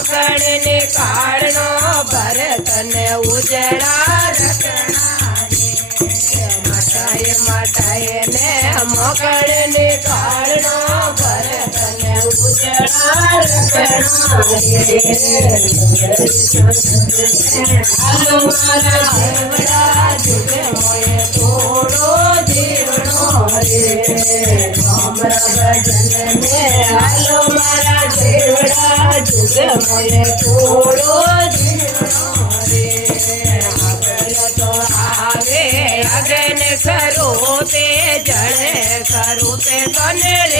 મોકળને કાળનો ભરત ને ઉજળા રટણા મટાય મટાય ને મોકળને કાળનો ભરત ને ઉજળા રટણા હાલો મારા દેવડા જુગે મોએ થોડો જીવણો રે ભજન ને હાલો મારા દેવડા જુગે મોએ થોડો જીવણો રે આગળ તો આવે અગન ખરો તે જળે ખરો તે તને રે